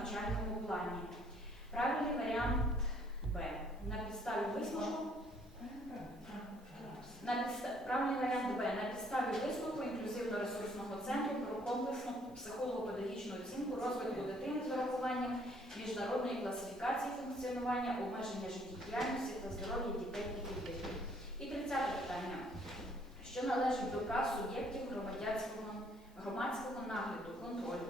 навчальному плані. Правильний варіант Б. На підставі висновку на підста... правильний варіант Б. На підставі висновку інклюзивно-ресурсного центру про комплексну психолого-педагогічну оцінку розвитку дитини з урахуванням міжнародної класифікації функціонування, обмеження життєдіяльності та здоров'я дітей і дітей. І 30 питання. Що належить до прав суб'єктів громадянського громадського нагляду, контролю?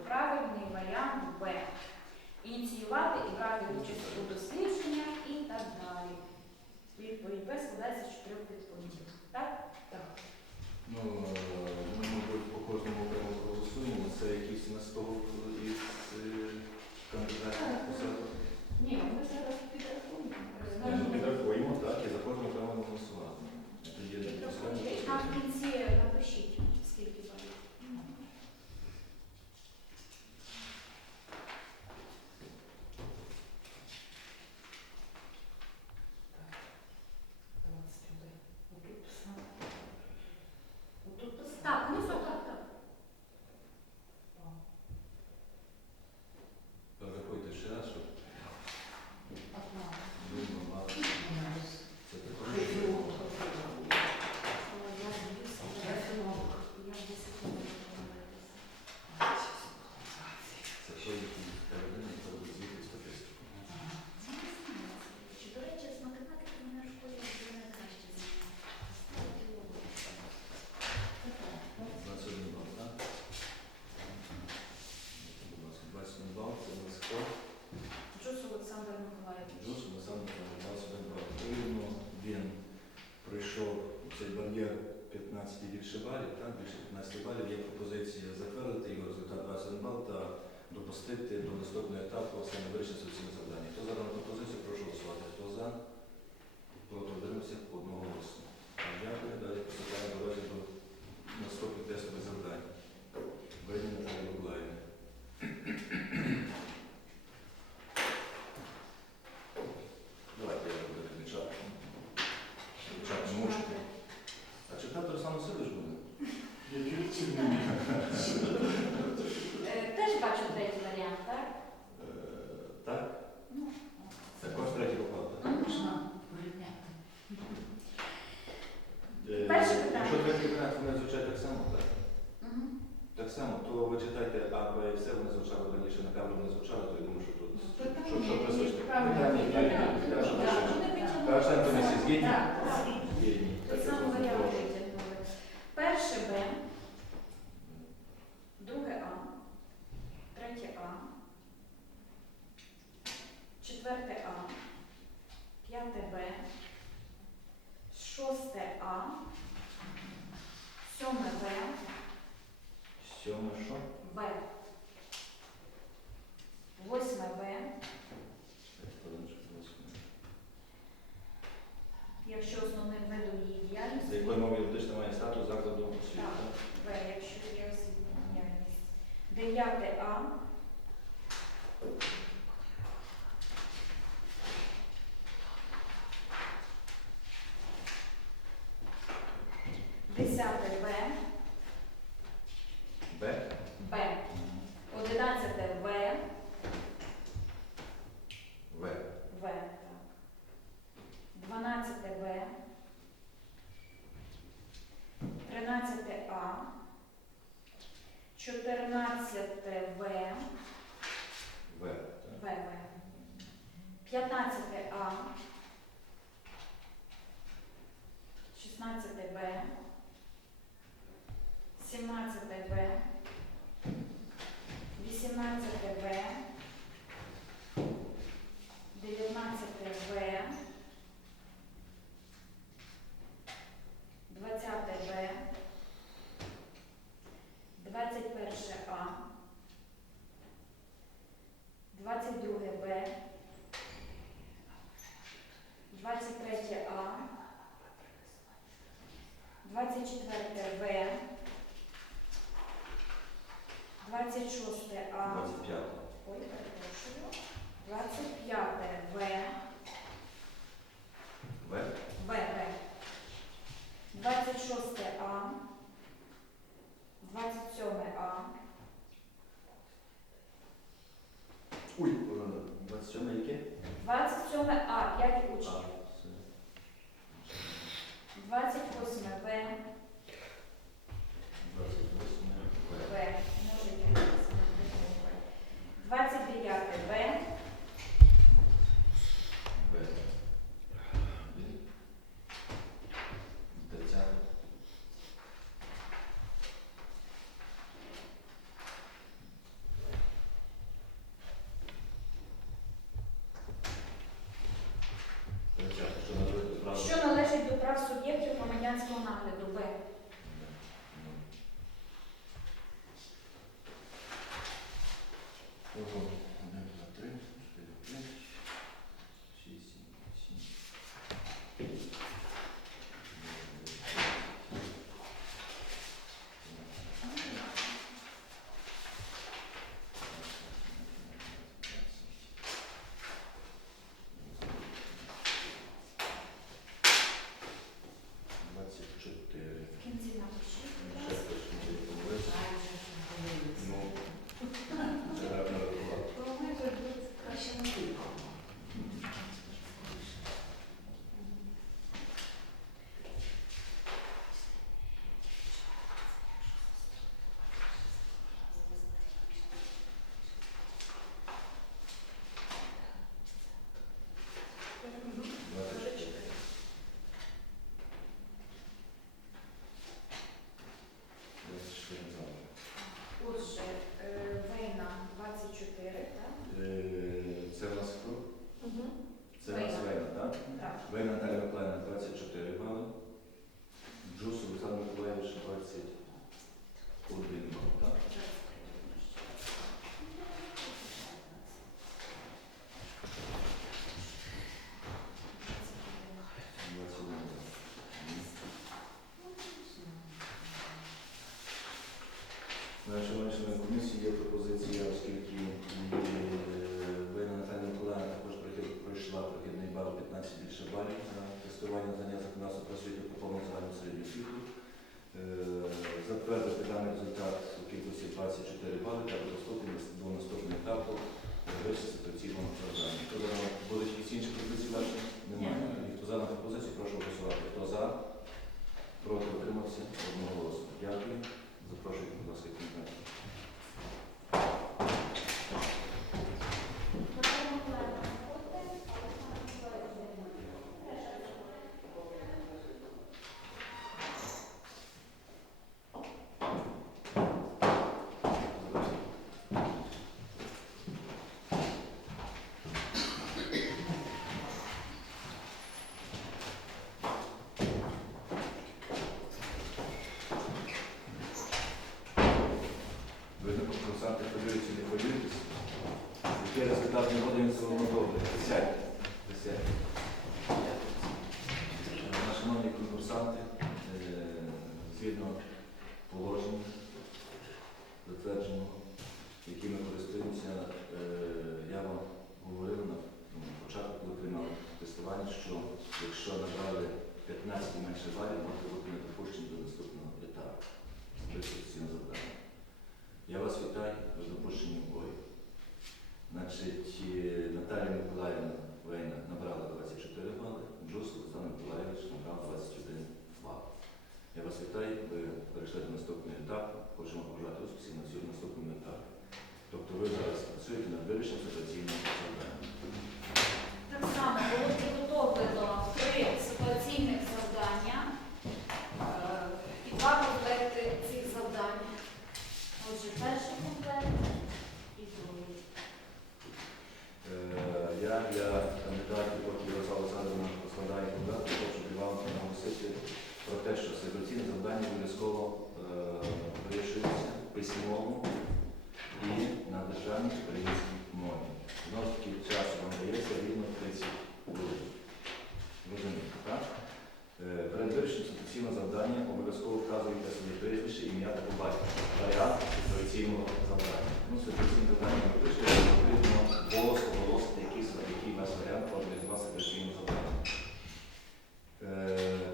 14 В, В. так. ВВ, 15 А, 16 Б, 17 Б, 18 Б, 19 В. підписати е, згідно положення, затвердженого, якими користуємося, е, я вам говорив ну, на початку, коли приймав тестування, що якщо набрали 15 і менше балів, можна бути не допущені до наступного етапу. завдання. Я вас вітаю з допущенням бою. Значить, е, Наталія Миколаївна Вейна набрала 24 бали, Джусу перейшли до наступного етапу, хочемо побажати успіхів на цьому наступному етапі. Тобто ви зараз працюєте над вирішенням ситуаційного проблеми. Так само.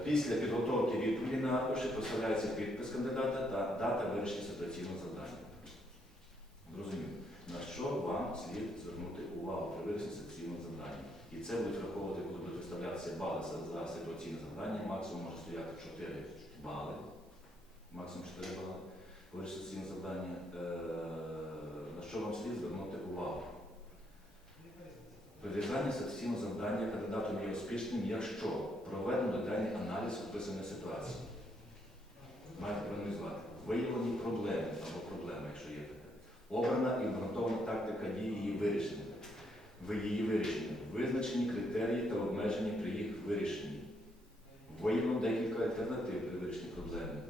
Після підготовки відповіді на аркуші поставляється підпис кандидата та дата вирішення ситуаційного завдання. Зрозуміло, на що вам слід звернути увагу при вирішенні ситуаційного завдання. І це буде враховувати, коли будуть виставлятися бали за ситуаційне завдання. Максимум може стояти 4 бали. Максимум 4 бали по ситуаційного завдання. Е, на що вам слід звернути увагу? Вирізання секційного завдання кандидатом є успішним, якщо проведено детальний аналіз описаної ситуації. Маєте проаналізувати. Виявлені проблеми або проблеми, якщо є така. Обрана і обґрунтована тактика дії її вирішення. Ви її вирішення. Визначені критерії та обмеження при їх вирішенні. Виявлено декілька альтернатив при вирішенні проблеми.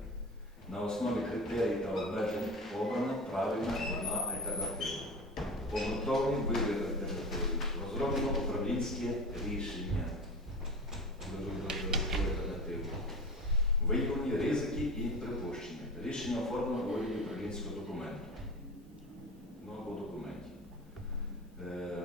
На основі критерій та обмежень обрана правильна одна альтернатива. Обґрунтований вибір альтернативи. Розроблено управлінське рішення. Виявлені ризики і припущення. Рішення оформлено у вигляді управлінського документу. Ну або документів. Е,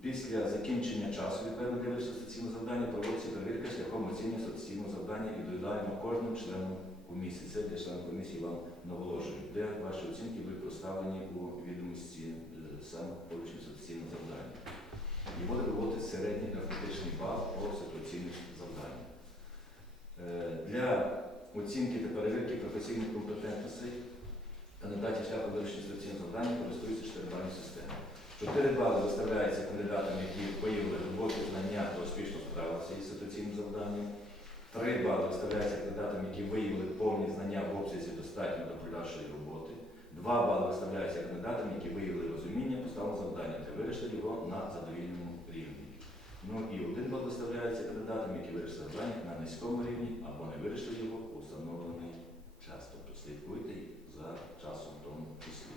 Після закінчення часу відведення вирішення завдання проводиться перевірка шляхом оцінювання стаційного завдання і індивідуально кожним членом комісії. Це для членів комісії вам наголошую, де ваші оцінки будуть поставлені у відомості саме вирішення стаційного завдання. І буде виводити середній арифметичний бал по ситуаційних завданнях. Е, Для оцінки та перевірки професійних компетентностей кандидатів шляхом вирішення ситуаційного завдання користуються чотирибальною системою. Чотири бали виставляються кандидатам, які виявили глибокі знання та успішно справилися із ситуаційним завданням. Три бали виставляються кандидатам, які виявили повні знання в обсязі достатньо до подальшої роботи. Два бали виставляються кандидатам, які виявили розуміння поставленого завдання та вирішили його на задовільному рівні. Ну і один бал виставляється кандидатам, які вирішили завдання на низькому рівні або не вирішили його у встановлений час. Тобто слідкуйте за часом тому числі.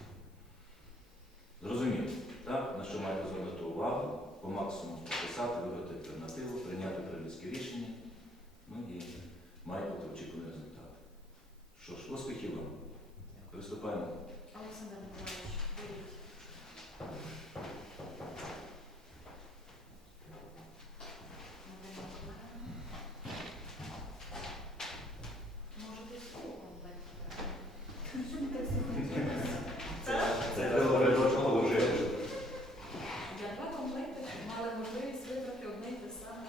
Зрозуміло, так? На що маєте звернути увагу, по максимуму пописати, вибрати альтернативу, прийняти управлінське рішення, ну і має бути очікуваний результат. Що ж, успіхів вам. Приступаємо. Олександр Миколаївич, беріть. Марина Миколаївна. Можете свого комплекту Це треба передбачено вже. Для два комплекти щоб мали можливість вибрати одне й те саме.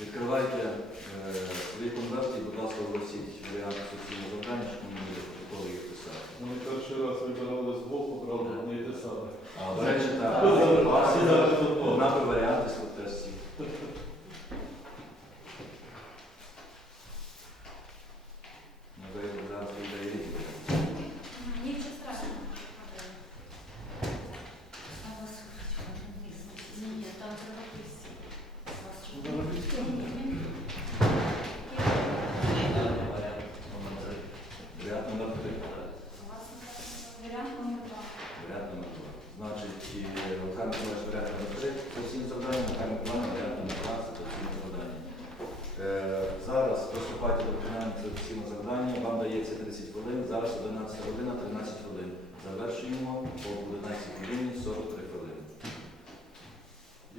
Відкривайте е, свої конверти і, будь ласка, оголосіть варіанти соціального завдання, щоб ми могли протоколи їх писати. Ми перший раз вибирали з боку, правда, не те саме. А, до речі, так, Всі у вас всі зараз тут. однакові варіанти теж Ну, ви зараз буде різні. Нічого страшного. Ні, там живописці. Варіант номер три. Варіант номер два. Варіант номер два. Значить, і Олександр Миколаївич варіант номер три постійне завдання, Михайло Миколаївич варіант номер два це постійне завдання. Е, зараз приступайте до виконання традиційного завдання. Вам дається 30 хвилин, зараз 11 година, 13 хвилин. Завершуємо по 11 годині 43 хвилини.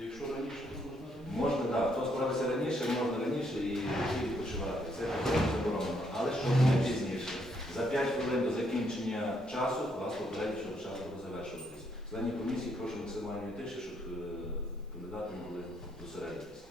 Якщо раніше то можна. Можна, так, хто справиться раніше, можна раніше і відпочивати. Це також заборонено. Але щоб не пізніше. За 5 хвилин до закінчення часу вас попередять, що час буде завершуватись. Члені комісії прошу максимальної тиші, щоб е, кандидати могли зосередитися.